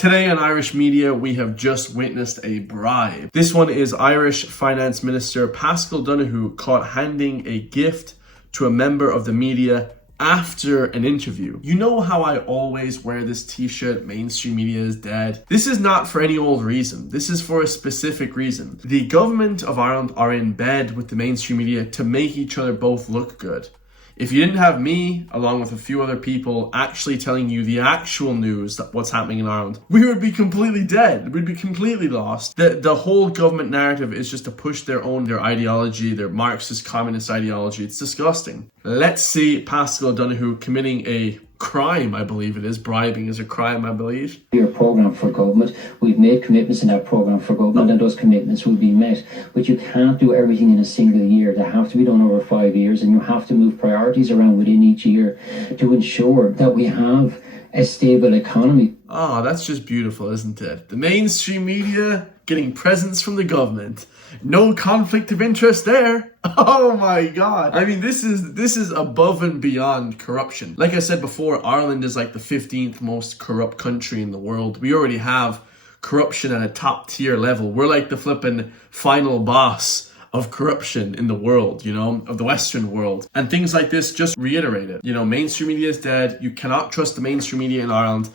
Today on Irish media, we have just witnessed a bribe. This one is Irish Finance Minister Paschal Donohoe caught handing a gift to a member of the media after an interview. You know how I always wear this t-shirt, mainstream media is dead? This is not for any old reason. This is for a specific reason. The government of Ireland are in bed with the mainstream media to make each other both look good. If you didn't have me, along with a few other people, actually telling you the actual news that what's happening in Ireland, we would be completely dead. We'd be completely lost. The whole government narrative is just to push their ideology, their Marxist communist ideology. It's disgusting. Let's see Paschal Donohoe committing a crime, I believe it is. Bribing is a crime, I believe. Your programme for government, we've made commitments in that programme for government and those commitments will be met, but you can't do everything in a single year. They have to be done over 5 years, and you have to move priorities around within each year to ensure that we have a stable economy. Oh, that's just beautiful, isn't it? The mainstream media getting presents from the government. No conflict of interest there. Oh my God. I mean, this is above and beyond corruption. Like I said before, Ireland is like the 15th most corrupt country in the world. We already have corruption at a top tier level. We're like the flippin' final boss of corruption in the world, you know, of the Western world. And things like this just reiterate it. You know, mainstream media is dead. You cannot trust the mainstream media in Ireland.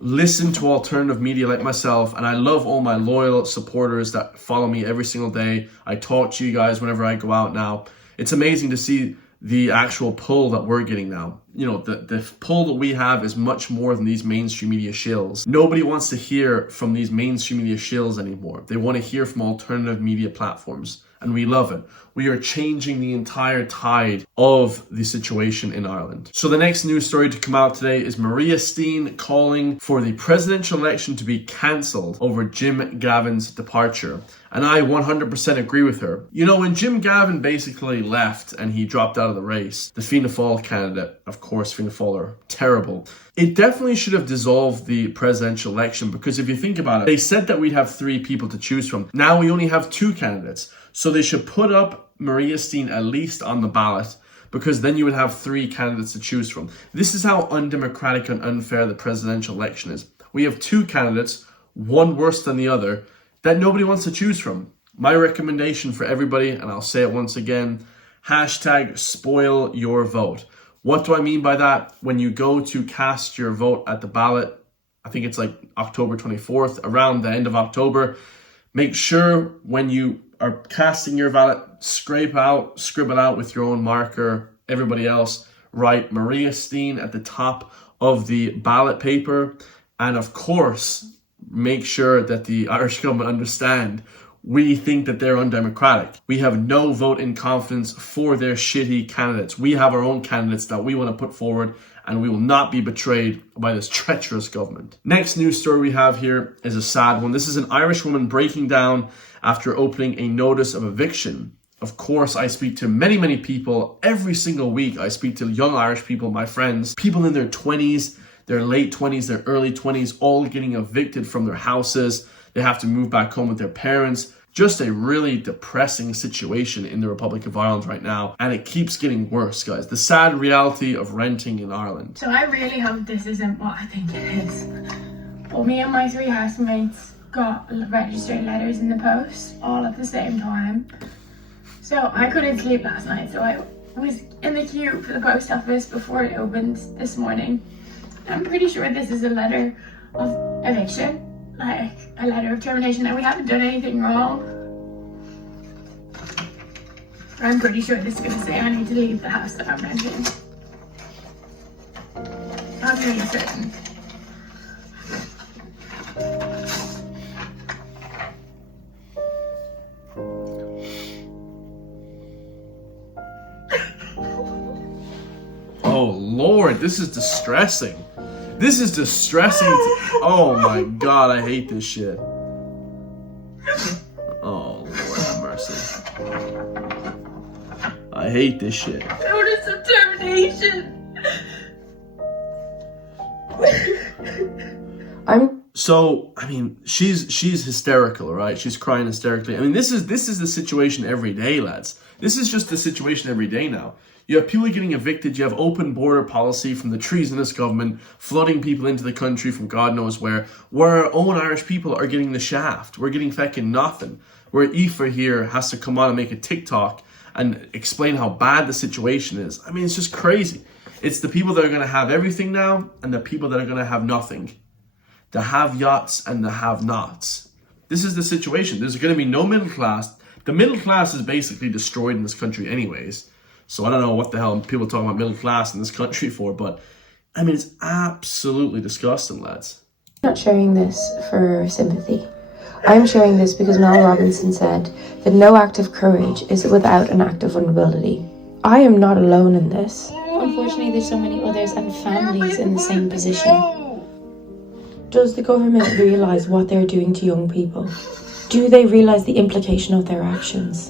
Listen to alternative media like myself, and I love all my loyal supporters that follow me every single day. I talk to you guys whenever I go out now. It's amazing to see the actual pull that we're getting now. You know, the pull that we have is much more than these mainstream media shills. Nobody wants to hear from these mainstream media shills anymore. They want to hear from alternative media platforms, and we love it. We are changing the entire tide of the situation in Ireland. So the next news story to come out today is Maria Steen calling for the presidential election to be cancelled over Jim Gavin's departure. And I 100% agree with her. You know, when Jim Gavin basically left and he dropped out of the race, the Fianna Fáil candidate, of course, Fianna Fáil are terrible. It definitely should have dissolved the presidential election, because if you think about it, they said that we'd have 3 people to choose from. Now we only have 2 candidates. So they should put up Maria Steen at least on the ballot, because then you would have 3 candidates to choose from. This is how undemocratic and unfair the presidential election is. We have 2 candidates, one worse than the other, that nobody wants to choose from. My recommendation for everybody, and I'll say it once again, hashtag spoil your vote. What do I mean by that? When you go to cast your vote at the ballot, I think it's like October 24th, around the end of October, make sure when you are casting your ballot, scribble out with your own marker, everybody else, write Maria Steen at the top of the ballot paper. And of course, make sure that the Irish government understand we think that they're undemocratic. We have no vote in confidence for their shitty candidates. We have our own candidates that we want to put forward, and we will not be betrayed by this treacherous government. Next news story we have here is a sad one. This is an Irish woman breaking down after opening a notice of eviction. Of course, I speak to many people every single week. I speak to young Irish people, my friends, people in their 20s, their late 20s, their early 20s, all getting evicted from their houses. They have to move back home with their parents. Just a really depressing situation in the Republic of Ireland right now. And it keeps getting worse, guys. The sad reality of renting in Ireland. So I really hope this isn't what I think it is. Well, me and my 3 housemates got registered letters in the post all at the same time. So I couldn't sleep last night. So I was in the queue for the post office before it opened this morning. I'm pretty sure this is a letter of eviction. Like a letter of termination, that we haven't done anything wrong. I'm pretty sure this is going to say I need to leave the house that I'm renting. I'm really certain. Oh Lord, this is distressing. This is distressing. Oh my God, I hate this shit. Oh Lord have mercy. I hate this shit. Notice of termination. So, I mean, she's hysterical, right? She's crying hysterically. I mean, this is the situation every day, lads. This is just the situation every day now. You have people getting evicted. You have open border policy from the treasonous government, flooding people into the country from God knows where our own Irish people are getting the shaft. We're getting fucking nothing. Where Aoife here has to come on and make a TikTok and explain how bad the situation is. I mean, it's just crazy. It's the people that are going to have everything now and the people that are going to have nothing. The have-yachts and the have-nots. This is the situation. There's going to be no middle class. The middle class is basically destroyed in this country anyways. So I don't know what the hell people talking about middle class in this country for, but I mean, it's absolutely disgusting, lads. I'm not sharing this for sympathy. I'm sharing this because Mel Robinson said that no act of courage is without an act of vulnerability. I am not alone in this. Unfortunately, there's so many others and families in the same position. Does the government realise what they're doing to young people? Do they realise the implication of their actions?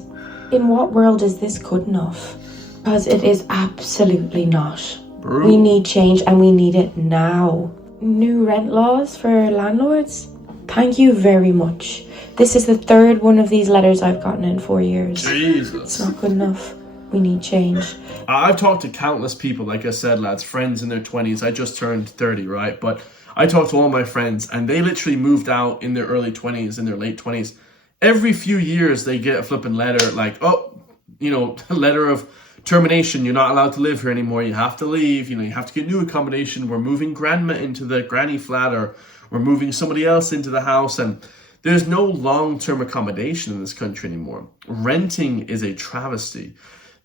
In what world is this good enough? Because it is absolutely not. Brutal. We need change and we need it now. New rent laws for landlords? Thank you very much. This is the third one of these letters I've gotten in 4 years. Jesus. It's not good enough. We need change. I've talked to countless people, like I said, lads, friends in their 20s. I just turned 30, right? But I talked to all my friends and they literally moved out in their early 20s, in their late 20s. Every few years they get a flipping letter like, oh, you know, a letter of termination. You're not allowed to live here anymore. You have to leave. You know, you have to get new accommodation. We're moving grandma into the granny flat, or we're moving somebody else into the house. And there's no long-term accommodation in this country anymore. Renting is a travesty.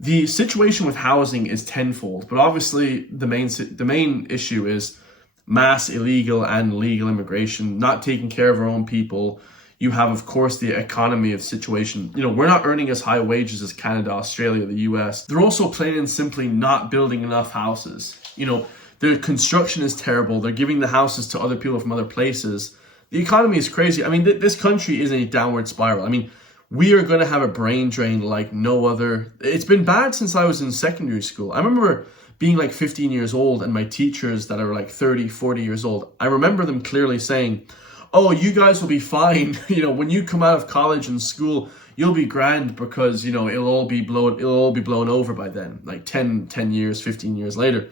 The situation with housing is tenfold, but obviously the main issue is mass illegal and legal immigration, not taking care of our own people. You have, of course, the economy of situation. You know, we're not earning as high wages as Canada, Australia, the US. They're also plain and simply not building enough houses. You know, the construction is terrible. They're giving the houses to other people from other places. The economy is crazy. I mean, this country is in a downward spiral. I mean, we are going to have a brain drain like no other. It's been bad since I was in secondary school. I remember being like 15 years old and my teachers that are like 30, 40 years old, I remember them clearly saying, oh, you guys will be fine. You know, when you come out of college and school, you'll be grand because, you know, it'll all be blown over by then. Like 10 years, 15 years later.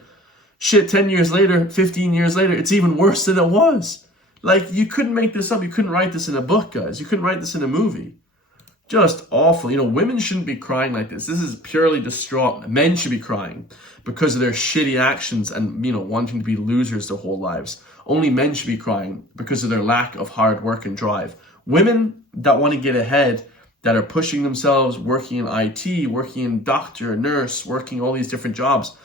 Shit, 10 years later, 15 years later, it's even worse than it was. Like, you couldn't make this up. You couldn't write this in a book, guys. You couldn't write this in a movie. Just awful. You know, women shouldn't be crying like this. This is purely distraught. Men should be crying because of their shitty actions and, you know, wanting to be losers their whole lives. Only men should be crying because of their lack of hard work and drive. Women that want to get ahead, that are pushing themselves, working in IT, working in doctor, nurse, working all these different jobs,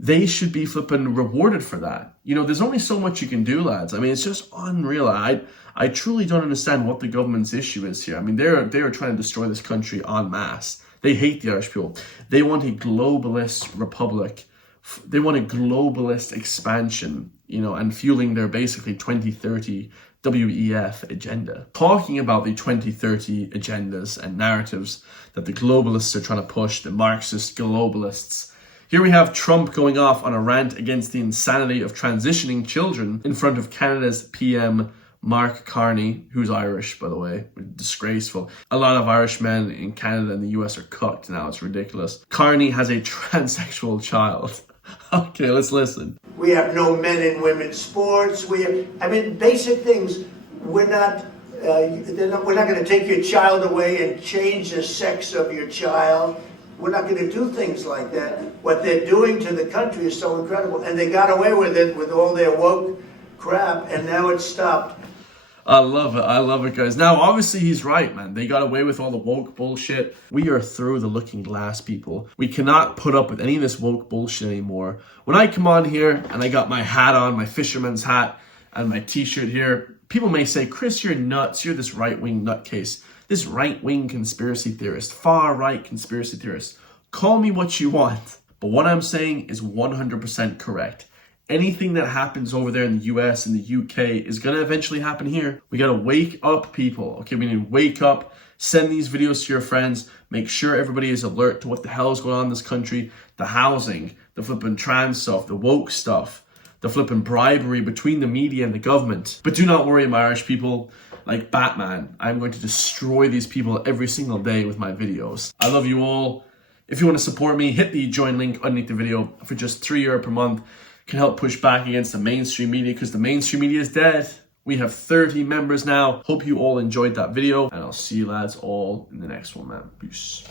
they should be flipping rewarded for that. You know, there's only so much you can do, lads. I mean, it's just unreal. I truly don't understand what the government's issue is here. I mean, they are trying to destroy this country en masse. They hate the Irish people. They want a globalist republic. They want a globalist expansion, you know, and fueling their basically 2030 WEF agenda. Talking about the 2030 agendas and narratives that the globalists are trying to push, the Marxist globalists. Here we have Trump going off on a rant against the insanity of transitioning children in front of Canada's PM, Mark Carney, who's Irish, by the way. Disgraceful. A lot of Irish men in Canada and the US are cooked now. It's ridiculous. Carney has a transsexual child. Okay, let's listen. We have no men and women's sports. Basic things. We're not going to take your child away and change the sex of your child. We're not going to do things like that. What they're doing to the country is so incredible. And they got away with it with all their woke crap, and now it's stopped. I love it. I love it, guys. Now, obviously, he's right, man. They got away with all the woke bullshit. We are through the looking glass, people. We cannot put up with any of this woke bullshit anymore. When I come on here and I got my hat on, my fisherman's hat, and my t-shirt here, people may say, Chris, you're nuts. You're this right-wing nutcase. This right-wing conspiracy theorist, far-right conspiracy theorist. Call me what you want. But what I'm saying is 100% correct. Anything that happens over there in the US and the UK is going to eventually happen here. We got to wake up, people. Okay, we need to wake up. Send these videos to your friends. Make sure everybody is alert to what the hell is going on in this country. The housing, the flipping trans stuff, the woke stuff, the flipping bribery between the media and the government. But do not worry, my Irish people. Like Batman, I'm going to destroy these people every single day with my videos. I love you all. If you want to support me, hit the join link underneath the video. For just €3 per month, can help push back against the mainstream media, because the mainstream media is dead. We have 30 members now. Hope you all enjoyed that video, and I'll see you lads all in the next one, man. Peace.